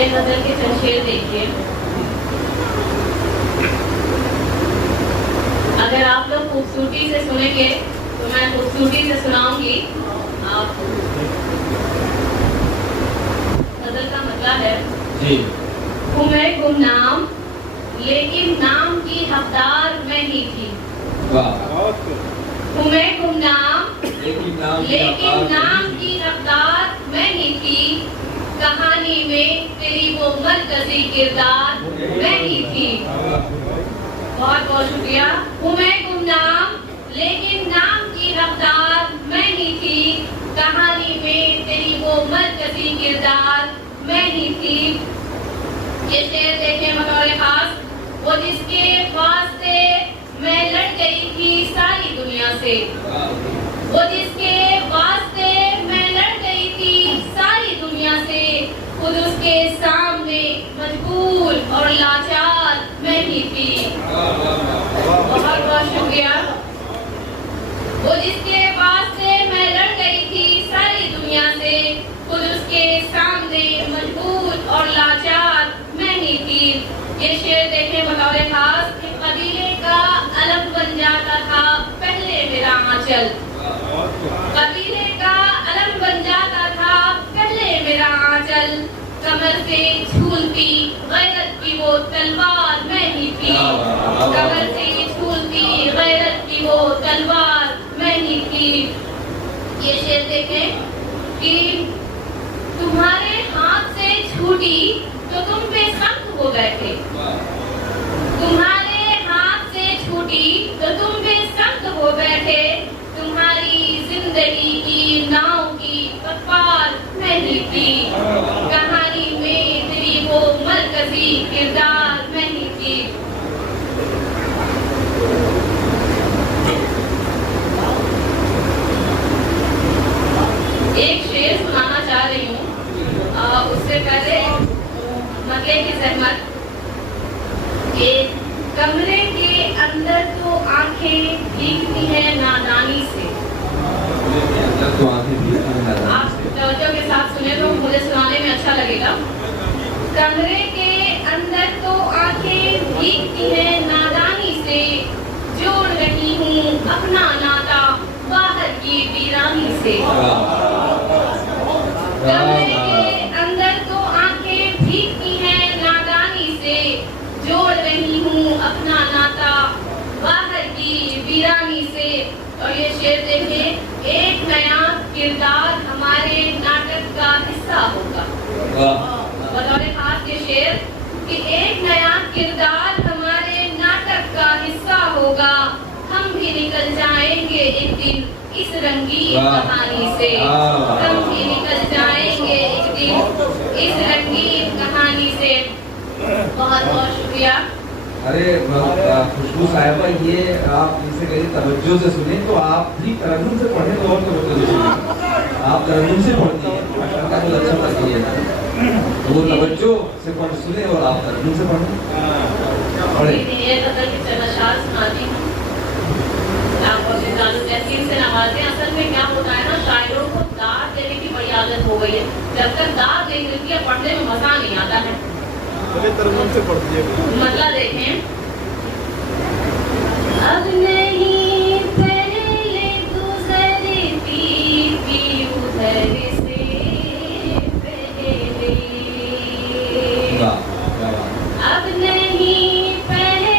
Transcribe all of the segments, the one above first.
ये गजल के चंद शेर देखिए। अगर आप लोग खूबसूरती से सुनेंगे तो मैं खूबसूरती से सुनाऊंगी। आप गजल का मतलब है जी। हूँ मैं गुमनाम लेकिन नाम की हकदार मैं ही थी। वाह। हूँ मैं गुमनाम लेकिन नाम की हकदार मैं ही थी। कहानी में तेरी वो मरकजी किरदार मैं ही थी। बहुत बहुत शुक्रिया। हूँ मैं गुमनाम लेकिन नाम की हकदार मैं ही थी। कहानी में तेरी वो मरकजी किरदार मैं ही थी। ये शेर देखें बतौर खास। वो जिसके वास्ते मैं लड़ गई थी सारी दुनिया से। वो जिसके वास्ते मैं लड़ गई थी सारी दुनिया से। खुद उसके सामने मजबूर और लाचार मैं ही थी। बहुत बहुत शुक्रिया। वो जिसके वास्ते मैं लड़ गई थी सारी दुनिया से। खुद उसके सामने मजबूर और लाचार मैं ही थी। ये शेर देखें बतौर खास। कबीले का अलग बन जाता था पहले मेरा आंचल। कबीले का अलग बन जाता था पहले मेरा आंचल। कमर से झूलती गैरत की वो तलवार मैं ही थी। कमर से झूलती गैरत की वो तलवार मैं ही थी। ये शेर देखें कि तुम्हारे हाथ से छूटी तो तुम पे सख्त हो गए थे। तुम्हारे हाथ से छूटी तो तुम पे सख्त हो गए थे। तुम्हारी जिंदगी की नाव की पतवार मैं ही थी। कहानी में तेरी वो मरकजी किरदार मैं ही थी। एक शेर सुनाना चाह रही हूँ। उससे पहले मगे की जहमत के कमरे के अंदर तो आंखें भीगती हैं नादानी से। आप तवज्जो के साथ सुने तो मुझे सुनाने में अच्छा लगेगा। कमरे के अंदर तो आंखें भीगती हैं नादानी से। जोड़ रही हूँ अपना नाता बाहर की वीरानी से। कमरे के अंदर तो आंखें भीगती हैं नादानी से। जोड़ रही हूँ अपना नाता बाहर की वीरानी से। और ये शेर देखें एक नया किरदार हमारे नाटक का हिस्सा होगा। बतौर खास ये शेर कि एक नया किरदार हमारे नाटक का हिस्सा होगा। हम भी निकल जाएंगे एक दिन इस रंगीन कहानी से। हम भी निकल जाएंगे एक दिन इस रंगीन कहानी से। बहुत बहुत शुक्रिया। अरे खुशबू साहिबा, ये आप इनसे कहिए तवज्जो से सुने तो आप भी तरन्नुम से पढ़े तो और तवज्जो से सुने। आप तरन्नुम से पढ़ती हैं माशाअल्लाह, बहुत अच्छा लगती है। तो वो तवज्जो से पढ़ सुने और आप तरन्नुम से पढ़ें। पढ़े ये गजल की चनाशार सुनाती हूँ। आप और तहसील से नवाजें। असल में क्या होता है ना, शायरों को दाद देने की बड़ी आदत हो गई है। जब तक दाद नहीं मिलती है पढ़ने में मजा नहीं आता है। से पढ़ती है। मतलब देखें अब नहीं पहले गुजरती थी उधर से पहले। अब नहीं पहले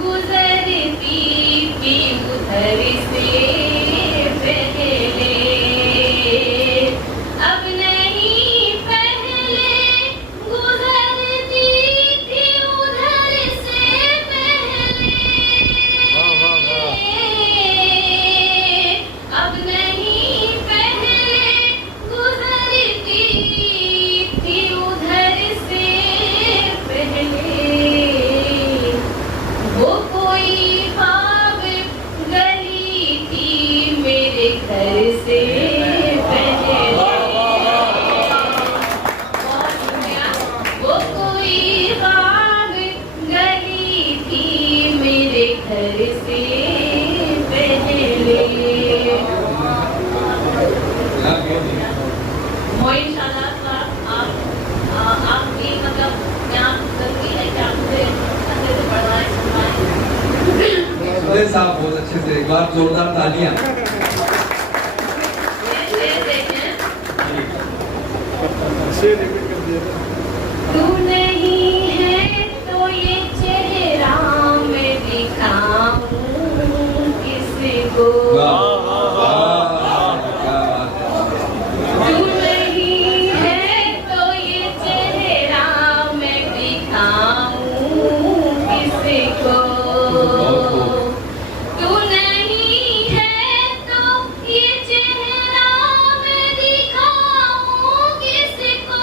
गुजरती थी उधर से पहले। अब नहीं पहले गुजरती थी उधर से पहले। साहब बहुत अच्छे से, एक बार जोरदार तालियां। ये देखें, शेर रिपीट कर दिया था। तू नहीं है तो ये चेहरा मैं दिखाऊं किसको। वाह, क्या बात है। तू नहीं है तो ये चेहरा मैं दिखाऊं किसको। तू नहीं है तो ये चेहरा मैं दिखाऊं किसको।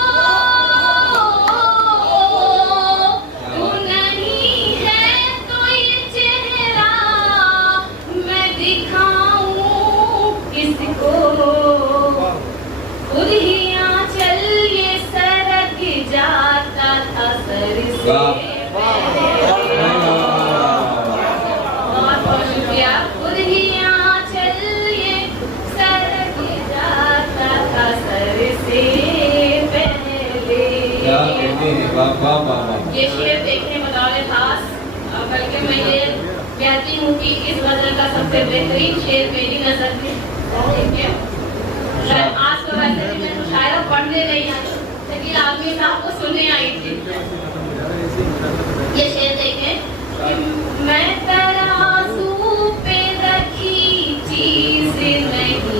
तू नहीं है तो ये चेहरा मैं दिखाऊं किसको। खुद ही आंचल ये सरक जाता था सर से। वाह। बहुत बहुत शुक्रिया। खुद ही आंचल ये सरक जाता था सर से पहले। क्या कहते हैं, वाह वाह वाह वाह। ये शेर देखने बतौर खास, बल्कि मैं ये कहती हूँ कि इस गजल का सबसे बेहतरीन शेर मेरी नजर में, ठीक है, आज तो वैसे भी मैं मुशायरा पढ़ने नहीं आई, लेकिन आदमी साहब को सुनने आई थी। ये शेर देखें कि मैं तराजू पे रखी चीज नहीं हूँ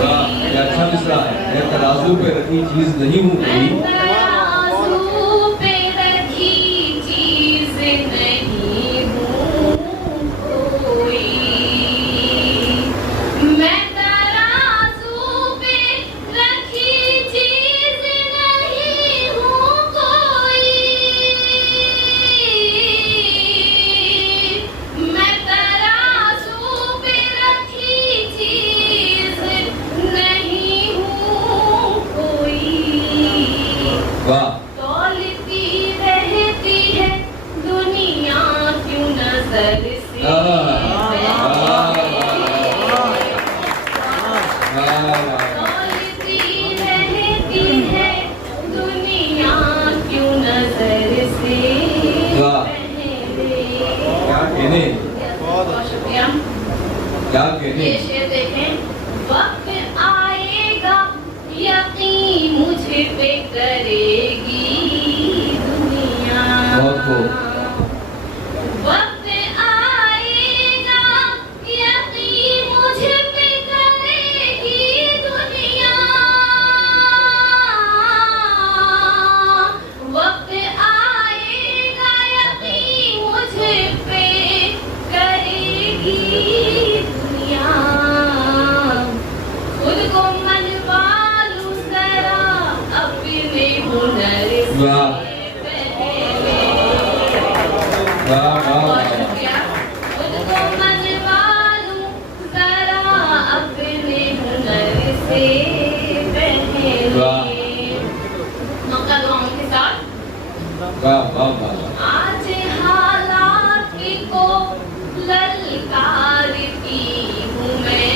वाह, ये कोई। अच्छा मिसरा है। मैं तराजू पे रखी चीज नहीं हूँ मैं कोई। तराजू पे रखी चीज नहीं हूँ कोई। मैं तराजू पे रखी चीज नहीं हूँ कोई। मैं तराजू पे रखी चीज नहीं हूँ कोई। वाह, तौलती रहती है दुनिया क्यों नजर से वाह, तौलती रहती है दुनिया क्यों नजर से वाह। पहले। क्या कहने, बहुत शुक्रिया। क्या कहने। ये शेर देखें, वक्त आएगा यकीन मुझ पे करेगी दुनिया। बहुत खूब। वक्त आएगा यकीन मुझ पे करेगी दुनिया। वक्त आएगा यकीन मुझ पे करेगी दुनिया। खुद को मनवा लूं जरा अपने हुनर से वाह। पहले। वाह वाह बहुत वाह। शुक्रिया। खुद को मनवा लूं जरा अपने हुनर से पहले। वाह। मौका दुआओं के साथ। वाह वाह वाह। आज हालात को ललकारती हूँ मैं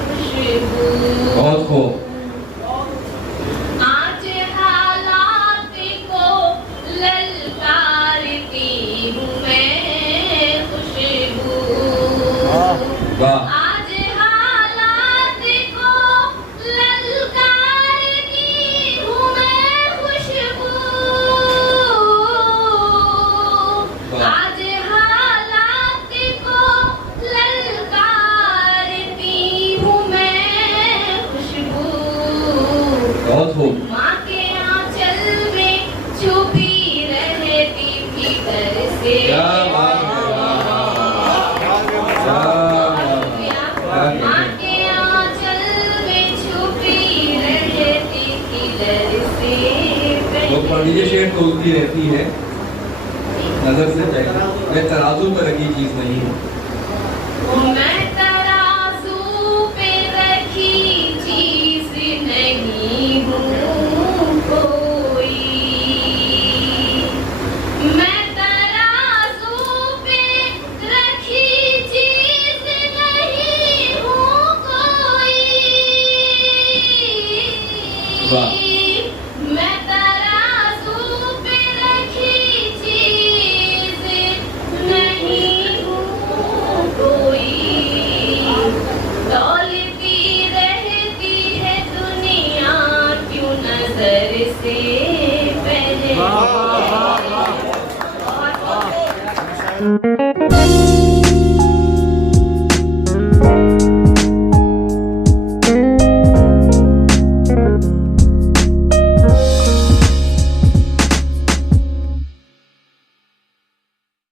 खुशबू। बहुत खूब। आज हालात को ललकारती हूँ मैं खुशबू। वाह, आज हालात को ललकारती हूँ मैं खुशबू। आज हालात को ललकारती हूँ मैं खुशबू। बहुत खूब। माँ के आंचल में छुपी रहती थी घर से। क्या बात है, वाह वाह वाह। क्या बात है। माँ के आंचल में छुपी रहती थी घर से वो पढ़ लीजिए, शेर तोलती रहती है नजर से पहले। मैं तराजू पर रखी चीज नहीं हूँ। मैं तराजू पे रखी चीज नहीं हूँ कोई। मैं तराजू पे रखी चीज नहीं हूँ कोई। वाह। मैं तराजू पे रखी चीज नहीं बहुत बहुत